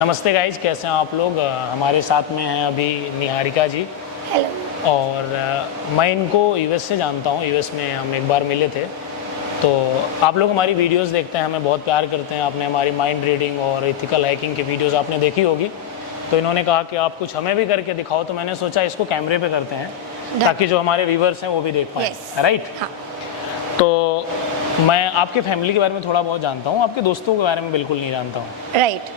नमस्ते गाइज, कैसे हैं आप लोग। हमारे साथ में हैं अभी निहारिका जी। हेलो। और मैं इनको यूएस से जानता हूँ। यूएस में हम एक बार मिले थे। तो आप लोग हमारी वीडियोस देखते हैं, हमें बहुत प्यार करते हैं। आपने हमारी माइंड रीडिंग और एथिकल हैकिंग की वीडियोस आपने देखी होगी। तो इन्होंने कहा कि आप कुछ हमें भी करके दिखाओ, तो मैंने सोचा इसको कैमरे पे करते हैं ताकि जो हमारे व्यूवर्स हैं वो भी देख पाएँ। राइट। हाँ। तो मैं आपके फैमिली के बारे में थोड़ा बहुत जानता हूँ, आपके दोस्तों के बारे में बिल्कुल नहीं जानता हूँ। राइट।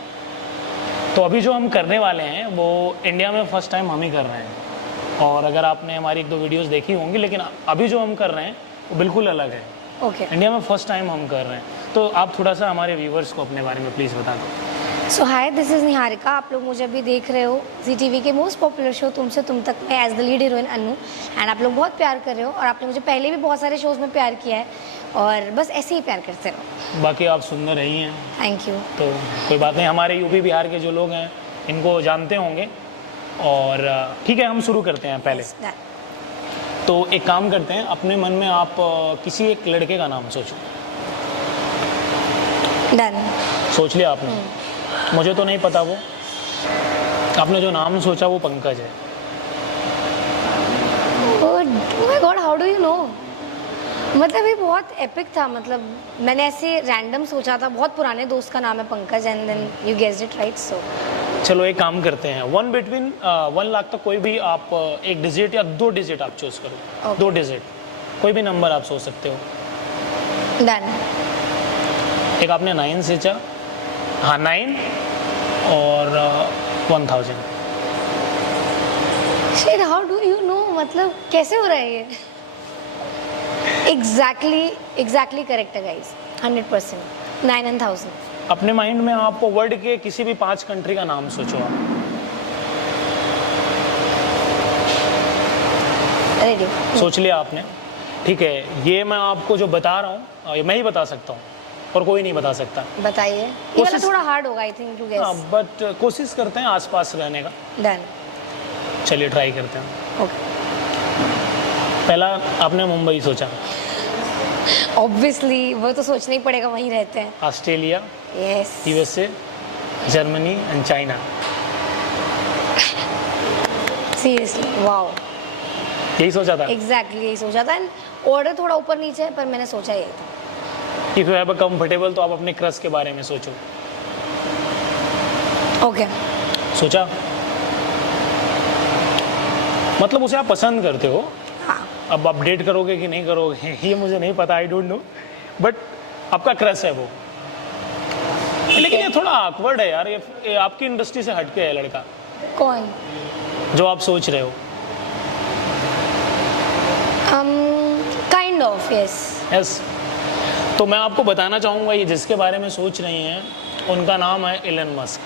तो अभी जो हम करने वाले हैं वो इंडिया में फर्स्ट टाइम हम ही कर रहे हैं। और अगर आपने हमारी एक दो वीडियोस देखी होंगी, लेकिन अभी जो हम कर रहे हैं वो बिल्कुल अलग है। ओके। इंडिया में फर्स्ट टाइम हम कर रहे हैं। तो आप थोड़ा सा हमारे व्यूवर्स को अपने बारे में प्लीज़ बता दो। So hi, this is Niharika. आप लोग मुझे अभी देख रहे हो जी टीवी के most popular show Tumse Tum Tak में as the lead heroine Anu. And आप लोग बहुत प्यार कर रहे हो और आपने मुझे पहले भी बहुत सारे शोज़ में प्यार किया है और बस ऐसे ही प्यार करते रहो। बाकी आप सुंदर रही हैं। Thank you. तो कोई बात नहीं, हमारे यूपी बिहार के जो लोग हैं इनको जानते होंगे। और ठीक है, हम शुरू करते हैं पहले। तो एक काम करते हैं, अपने मन में आप किसी एक लड़के का नाम सोचो। डन। सोच लिया आपने? मुझे तो नहीं पता वो। आपने जो नाम सोचा वो पंकज है। Oh my God, how do you know? मतलब ये बहुत एपिक था। मतलब मैंने ऐसे रैंडम सोचा था, बहुत पुराने दोस्त का नाम है Pankaj and then you guessed it right. So चलो एक काम करते हैं, 1 बिटवीन 1 लाख तक कोई भी आप एक डिजिट या 2 डिजिट आप चूज करो। Okay. 2 डिजिट कोई भी नंबर आप सोच सकते हो। डन। एक आपने 9 सोचा। हाँ, 9 और 1000। Shit, how do you know? मतलब कैसे हो रहा है ये? एग्जैक्टली करेक्ट है गाइस, 100%। 9 and 1000। अपने माइंड में आप वर्ल्ड के किसी भी 5 कंट्री का नाम सोचो आप। रेडी। सोच लिया आपने? ठीक है, ये मैं आपको जो बता रहा हूँ ये मैं ही बता सकता हूँ और कोई नहीं बता सकता। बताइए। ये वाला थोड़ा हार्ड होगा I think to guess. But कोशिश करते हैं आसपास रहने का। डन। चलिए ट्राई करते हैं। ओके। पहला आपने मुंबई सोचा। ऑब्वियसली वो तो सोचना ही पड़ेगा, वहीं रहते हैं। Australia, yes. USA, Germany and China. Seriously wow. यही सोचा था? एग्जैक्टली यही सोचा था। ऑर्डर थोड़ा ऊपर नीचे है पर मैंने सोचा यही था। If you have a comfortable तो आप अपने क्रश के बारे में सोचो। ओके। सोचा? मतलब उसे आप पसंद करते हो। हाँ। अब अपडेट करोगे कि नहीं करोगे ये मुझे नहीं पता, आई डोंट नो, बट आपका क्रश है वो। लेकिन ये थोड़ा awkward है यार, ये आपकी इंडस्ट्री से हटके है लड़का कौन? जो आप सोच रहे हो। Kind of yes. यस। तो मैं आपको बताना चाहूँगा, ये जिसके बारे में सोच रही हैं उनका नाम है एलन मस्क।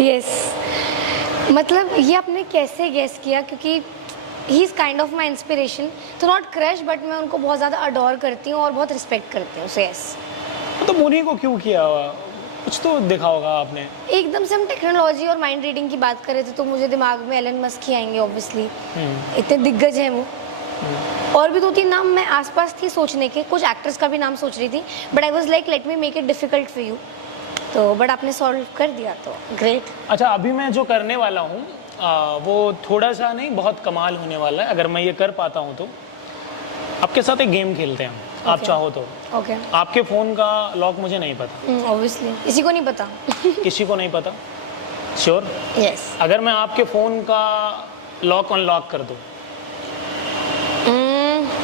यस। मतलब ये आपने कैसे गेस किया? क्योंकि he is kind of my inspiration. तो नॉट क्रश बट मैं उनको बहुत ज़्यादा अडोर करती हूँ और बहुत रिस्पेक्ट करती हूँ। So yes. तो उन्हीं को क्यों किया हुआ? कुछ तो देखा होगा आपने। एकदम से हम टेक्नोलॉजी और माइंड रीडिंग की बात कर रहे थे तो मुझे दिमाग में एलन मस्क ही आएंगे ऑब्वियसली। इतने दिग्गज हैं वो। और भी 2-3 नाम मैं आसपास थी सोचने के, कुछ एक्टर्स का भी नाम सोच रही थी but I was like let me make it difficult for you. तो बट आपने सॉल्व कर दिया तो ग्रेट। अच्छा, अभी मैं जो करने वाला हूँ वो थोड़ा सा नहीं, बहुत कमाल होने वाला है। अगर मैं ये कर पाता हूँ तो आपके साथ एक गेम खेलते हैं हम। आप चाहो तो। ओके। आपके फ़ोन का लॉक मुझे नहीं पता। ऑब्वियसली किसी को नहीं पता। किसी को नहीं पता। श्योर? यस। अगर मैं आपके फ़ोन का लॉक अनलॉक कर दूँ?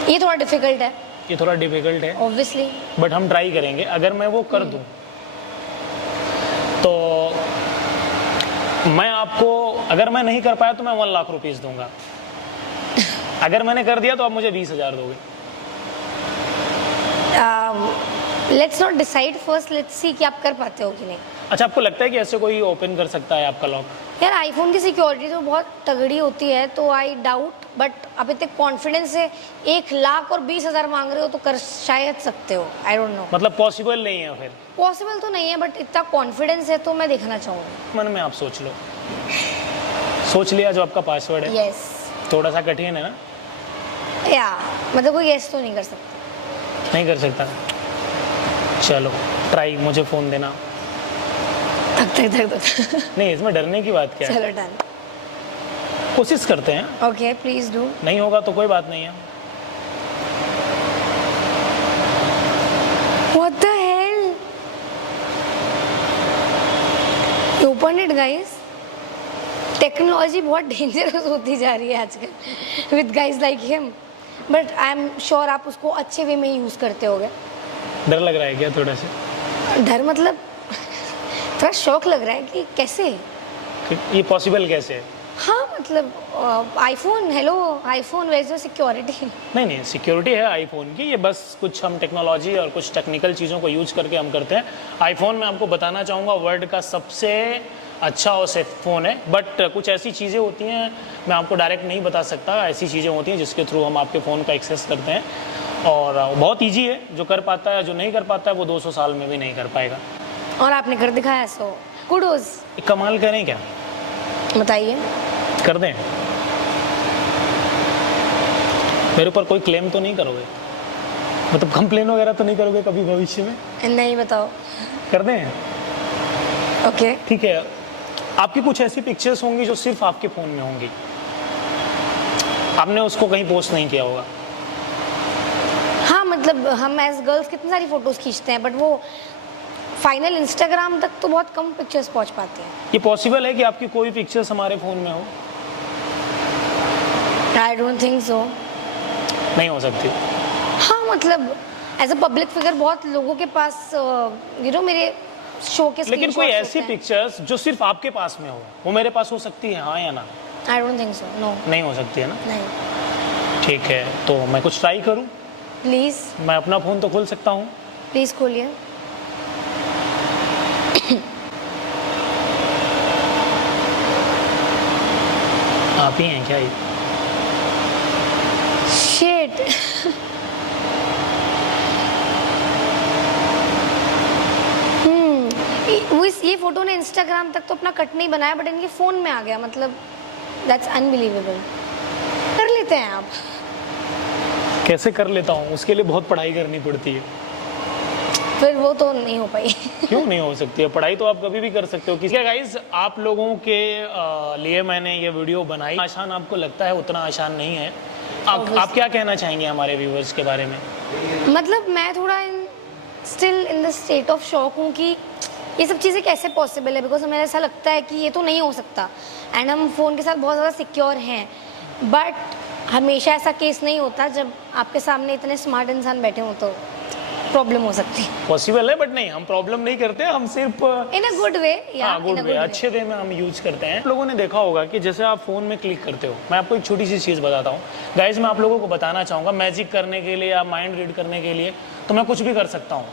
ये थोड़ा डिफिकल्ट है। ये थोड़ा डिफिकल्ट है ऑब्वियसली। बट हम ट्राई करेंगे। अगर मैं वो कर दूँ तो मैं आपको, अगर मैं नहीं कर पाया तो मैं 1 लाख रुपीस दूंगा। अगर मैंने कर दिया तो आप मुझे 20,000 दोगे। Let's not decide first, let's see कि आप कर पाते हो कि नहीं। अच्छा, आपको लगता है कि ऐसे कोई ओपन कर सकता है आपका लॉक? यार आईफोन की सिक्योरिटी तो बहुत तगड़ी होती है तो आई डाउट, बट अब इतने कॉन्फिडेंस से 1 लाख और 20,000 मांग रहे हो तो कर शायद सकते हो। I don't know. मतलब पॉसिबल नहीं है फिर? पॉसिबल तो नहीं है बट इतना कॉन्फिडेंस है तो मैं देखना चाहूँगी। मन में आप सोच लो। सोच लिया जो आपका पासवर्ड है? यस। थोड़ा सा कठिन है ना? या मतलब कोई गेस तो नहीं कर सकता। नहीं कर सकता। चलो ट्राई मुझे फ़ोन देना। तक नहीं, इसमें डरने की बात क्या है, चलो डन। कोशिश करते हैं, ओके प्लीज डू। नहीं होगा तो कोई बात नहीं है। What the hell? You opened it, guys. Technology बहुत डेंजरस होती जा रही है आजकल with guys like him, but I am sure आप उसको अच्छे वे में ही यूज़ करते होगे। डर लग रहा है क्या थोड़ा सा? डर मतलब थोड़ा शौक लग रहा है कि कैसे कि ये पॉसिबल कैसे है? हाँ मतलब iPhone, hello iPhone, where is your security? नहीं नहीं, सिक्योरिटी है आईफोन की, ये बस कुछ हम टेक्नोलॉजी और कुछ टेक्निकल चीज़ों को यूज करके हम करते हैं। आईफोन में आपको बताना चाहूँगा वर्ल्ड का सबसे अच्छा और सेफ फ़ोन है, बट कुछ ऐसी चीज़ें होती हैं मैं आपको डायरेक्ट नहीं बता सकता। ऐसी चीज़ें होती हैं जिसके थ्रू हम आपके फ़ोन का एक्सेस करते हैं, और बहुत ईजी है। जो कर पाता है, जो नहीं कर पाता है, वो 200 साल में भी नहीं कर पाएगा। और आपने कर दिखाया, सो कुडोज। कमाल करें क्या? बताइए। कर दें? मेरे ऊपर कोई क्लेम तो नहीं करोगे? मतलब कंप्लेन वगैरह तो नहीं करोगे कभी भविष्य में? नहीं, बताओ। कर दें? ओके ठीक है। आपकी कुछ ऐसी पिक्चर्स होंगी जो सिर्फ आपके फ़ोन में होंगी, आपने उसको कहीं पोस्ट नहीं किया होगा। हाँ मतलब हम एज गर्ल्स कितनी सारी फोटोज खींचते हैं, बट वो फाइनल इंस्टाग्राम तक तो बहुत कम पिक्चर्स पहुंच पाती हैं। ये पॉसिबल है कि आपकी कोई पिक्चर्स हमारे फ़ोन में हो? आई डोंट थिंक सो। नहीं हो सकती। हाँ मतलब एज अ पब्लिक फिगर बहुत लोगों के पास मेरे शो के लेकिन कोई ऐसी पिक्चर्स जो सिर्फ आपके पास में हो, वो मेरे पास हो सकती है, हाँ या ना? I don't think so, no. नहीं हो सकती है ना? नहीं। ठीक है, तो मैं कुछ ट्राई करूं? प्लीज मैं अपना फ़ोन तो खोल सकता हूं। प्लीज खोलिए। आप ही हैं क्या ये? शिट। ये फोटो ने इंस्टाग्राम तक तो अपना कट नहीं बनाया, बट इनके फोन में आ गया, मतलब दैट्स अनबिलीवेबल। कर लेते हैं आप? कैसे कर लेता हूँ? उसके लिए बहुत पढ़ाई करनी पड़ती है। फिर वो तो नहीं हो पाई। क्यों नहीं हो सकती है? पढ़ाई तो आप कभी भी कर सकते हो। किसी गाइस, आप लोगों के लिए मैंने ये वीडियो बनाई। आसान आपको लगता है, उतना आसान नहीं है। आप क्या कहना चाहेंगे हमारे व्यूवर्स के बारे में? मतलब मैं थोड़ा still in the state of shock हूँ कि ये सब चीज़ें कैसे पॉसिबल है, बिकॉज हमें ऐसा लगता है कि ये तो नहीं हो सकता, एंड हम फ़ोन के साथ बहुत ज़्यादा सिक्योर हैं, बट हमेशा ऐसा केस नहीं होता। जब आपके सामने इतने स्मार्ट इंसान बैठे हों तो प्रॉब्लम हो सकती है। पॉसिबल है, बट नहीं, हम प्रॉब्लम नहीं करते, हम सिर्फ इन अ गुड वे, हाँ गुड वे, अच्छे वे में हम यूज करते हैं। लोगों ने देखा होगा कि जैसे आप फ़ोन में क्लिक करते हो, मैं आपको एक छोटी सी चीज़ बताता हूँ गाइज। मैं आप लोगों को बताना चाहूँगा, मैजिक करने के लिए या माइंड रीड करने के लिए तो मैं कुछ भी कर सकता हूँ,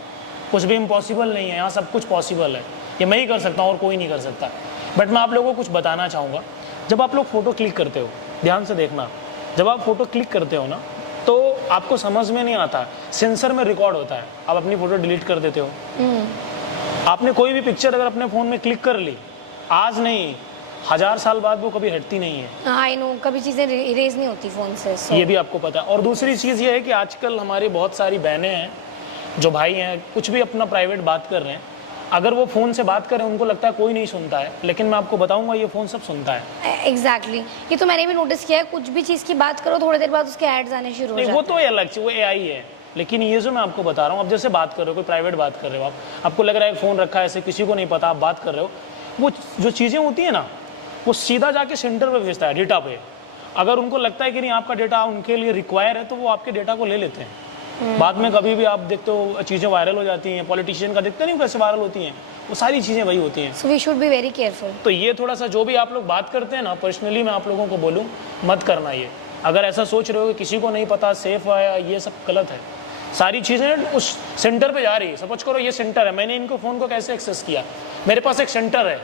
कुछ भी इम्पॉसिबल नहीं है। यहाँ सब कुछ पॉसिबल है, ये मैं ही कर सकता हूँ और कोई नहीं कर सकता। बट मैं आप लोगों को कुछ बताना चाहूँगा। जब आप लोग फ़ोटो क्लिक करते हो, ध्यान से देखना, जब आप फ़ोटो क्लिक करते हो ना, तो आपको समझ में नहीं आता, सेंसर में रिकॉर्ड होता है, आप अपनी फ़ोटो डिलीट कर देते हो। आपने कोई भी पिक्चर अगर अपने फ़ोन में क्लिक कर ली, आज नहीं 1000 साल बाद वो कभी हटती नहीं है। आई नो, कभी चीज़ें इरेज नहीं होती फ़ोन से, ये भी आपको पता है। और दूसरी चीज़ ये है कि आजकल हमारी बहुत सारी बहनें हैं, जो भाई हैं, कुछ भी अपना प्राइवेट बात कर रहे हैं, अगर वो फ़ोन से बात करें उनको लगता है कोई नहीं सुनता है, लेकिन मैं आपको बताऊंगा ये फ़ोन सब सुनता है। एग्जैक्टली ये तो मैंने भी नोटिस किया है। कुछ भी चीज़ की बात करो, थोड़ी देर बाद उसके एड्स आने शुरू हो जाते हैं। वो तो अलग चीज़, वो AI है। लेकिन ये जो मैं आपको बता रहा हूँ, अब जैसे बात कर रहे हो, कोई प्राइवेट बात कर रहे हो, आपको लग रहा है फ़ोन रखा है ऐसे, किसी को नहीं पता, आप बात कर रहे हो, वो जो चीज़ें होती हैं ना, वो सीधा जाके सेंटर पे भेजता है, डेटा पे। अगर उनको लगता है कि नहीं आपका डेटा उनके लिए रिक्वायर है, तो वो आपके डेटा को ले लेते हैं। बाद में कभी भी आप देखते हो चीज़ें वायरल हो जाती हैं, पॉलिटिशियन का देखते नहीं कैसे वायरल होती हैं, वो सारी चीज़ें वही होती हैं। So we should be very careful. तो ये थोड़ा सा जो भी आप लोग बात करते हैं ना, पर्सनली मैं आप लोगों को बोलूँ, मत करना ये। अगर ऐसा सोच रहे हो कि किसी को नहीं पता, सेफ है, ये सब गलत है। सारी चीज़ें उस सेंटर पे जा रही है। सपोज करो ये सेंटर है, मैंने इनको फ़ोन को कैसे एक्सेस किया, मेरे पास एक सेंटर है,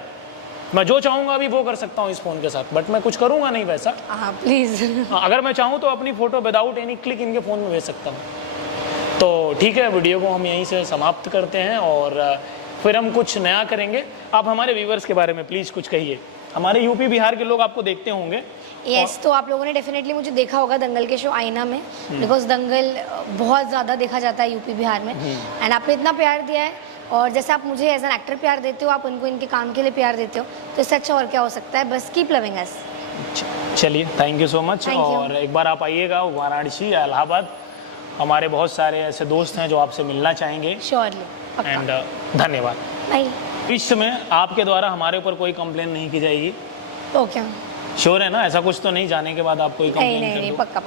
मैं जो चाहूँगा अभी वो कर सकता हूँ इस फ़ोन के साथ, बट मैं कुछ करूँगा नहीं वैसा। हाँ प्लीज़। अगर मैं चाहूँ तो अपनी फ़ोटो विदाउट एनी क्लिक इनके फ़ोन में भेज सकता हूँ। तो ठीक है, वीडियो को हम यहीं से समाप्त करते हैं और फिर हम कुछ नया करेंगे। आप हमारे व्यूवर्स के बारे में प्लीज़ कुछ कहिए। हमारे यूपी बिहार के लोग आपको देखते होंगे। यस, तो आप लोगों ने डेफिनेटली मुझे देखा होगा दंगल के शो आईना में, बिकॉज दंगल बहुत ज़्यादा देखा जाता है यूपी बिहार में, एंड आपने इतना प्यार दिया है और जैसे आप मुझे एज एन एक्टर प्यार देते हो, आप उनको इनके काम के लिए प्यार देते हो, तो इससे अच्छा और क्या हो सकता है। बस कीप लविंग अस। चलिए, thank you so much. Thank you. और एक बार आप आइएगा वाराणसी या इलाहाबाद, हमारे बहुत सारे ऐसे दोस्त हैं जो आपसे मिलना चाहेंगे। श्योरली। एंड धन्यवाद। बाय। भविष्य में आपके द्वारा हमारे ऊपर कोई कंप्लेन नहीं की जाएगी? ओके। श्योर है ना? ऐसा कुछ तो नहीं जाने के बाद आप कोई नहीं कंप्लेन नहीं कर नहीं, दो? पक्का।